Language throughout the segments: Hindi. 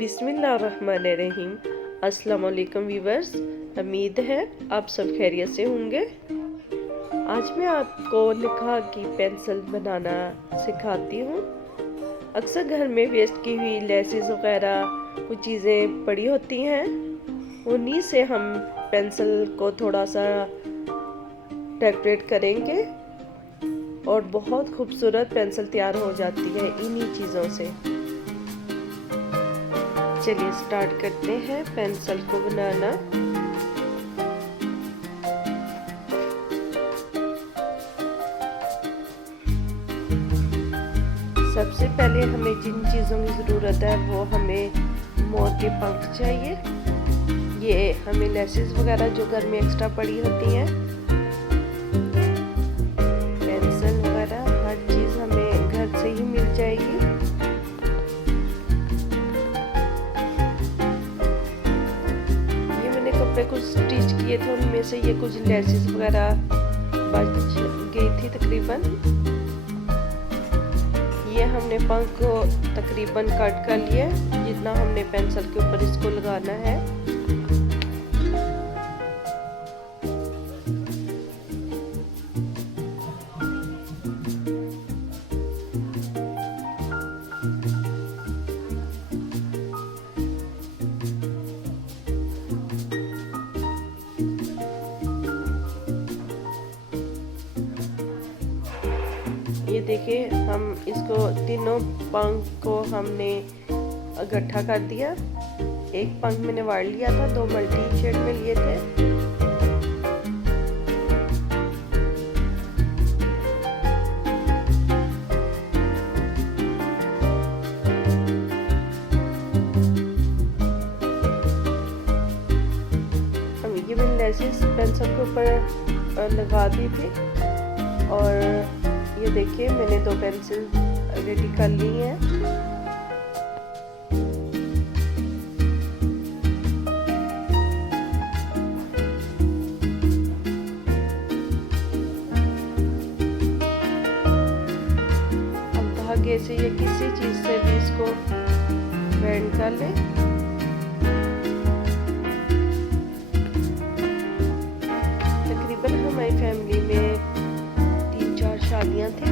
बिस्मिल्लाहिर्रहमानिर्रहीम। अस्सलाम वालेकुम व्यूवर्स, उम्मीद है आप सब खैरियत से होंगे। आज मैं आपको निकाह की पेंसिल बनाना सिखाती हूँ। अक्सर घर में वेस्ट की हुई लेसेस वगैरह कुछ चीज़ें पड़ी होती हैं, उन्हीं से हम पेंसिल को थोड़ा सा डेकोरेट करेंगे और बहुत खूबसूरत पेंसिल तैयार हो जाती है इन्हीं चीज़ों से। चलिए स्टार्ट करते हैं पेंसिल को बनाना। सबसे पहले हमें जिन चीज़ों की ज़रूरत है वो हमें मोर के पंख चाहिए। ये हमें लेसेस वगैरह जो घर में एक्स्ट्रा पड़ी होती हैं, पेंसिल वगैरह हर चीज़ हमें घर से ही मिल जाएगी। कपड़े कुछ स्टिच किए थे, उनमें से ये कुछ लेसेस वगैरह बच गई थी तकरीबन। ये हमने पंख को तकरीबन कट कर लिया जितना हमने पेंसिल के ऊपर इसको लगाना है। ये देखिए, हम इसको तीनों पंख को हमने इकट्ठा कर दिया। एक पंख मैंने वाड़ लिया था, 2 मल्टी शेड में लिए थे। हम ये मैंने लेसेस पेंसिल के ऊपर लगा दी थी और ये देखिए मैंने 2 पेंसिल रेडी कर ली है। हम धागे से या किसी चीज से भी इसको बैंड कर लें। तकरीबन हमारी फैमिली में शादियाँ थी,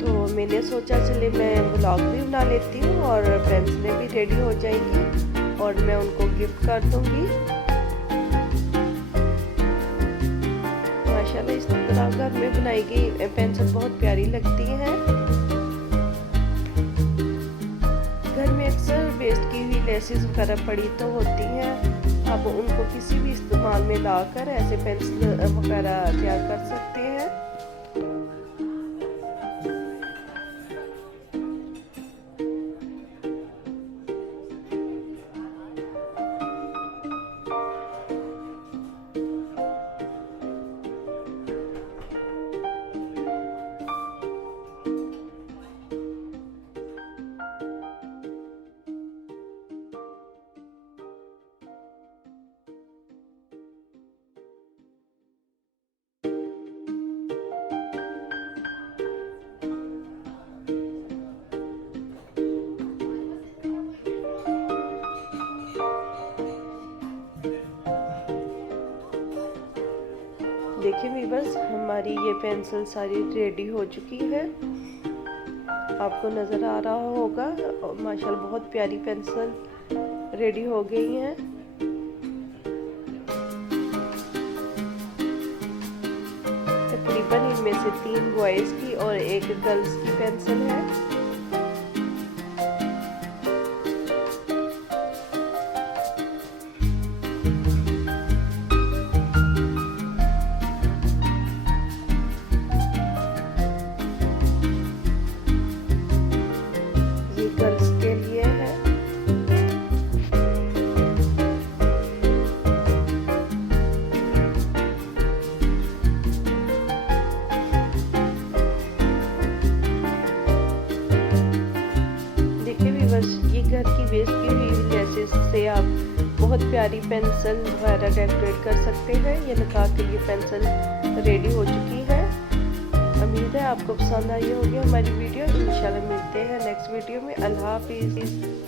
तो मैंने सोचा चले मैं ब्लॉग भी बना लेती हूँ और पेंसिलें भी रेडी हो जाएंगी और मैं उनको गिफ्ट कर दूंगी। माशाल्लाह इस तरह घर में बनाई गई पेंसिल बहुत प्यारी लगती है। घर में अक्सर वेस्ट की हुई लेसेस वगैरह पड़ी तो होती हैं, अब उनको किसी भी इस्तेमाल में लाकर ऐसे पेंसिल वगैरह तैयार कर सकते हैं। देखिए व्यूअर्स, हमारी ये पेंसिल सारी रेडी हो चुकी है, आपको नज़र आ रहा होगा। माशाल्लाह बहुत प्यारी पेंसिल रेडी हो गई है। तकरीबन इनमें से 3 बॉयज़ की और 1 गर्ल्स की पेंसिल है। गर्ल्स के लिए है। देखिए व्यूअर्स, ये घर की वेस्ट की हुई लेसेस से आप बहुत प्यारी पेंसिल वगैरह डेकोरेट कर सकते हैं। ये निकाह के लिए पेंसिल रेडी हो चुकी है। उम्मीद है आपको पसंद आई होगी हमारी वीडियो। इंशाल्लाह मिलते हैं नेक्स्ट वीडियो में। अल्लाह हाफिज़।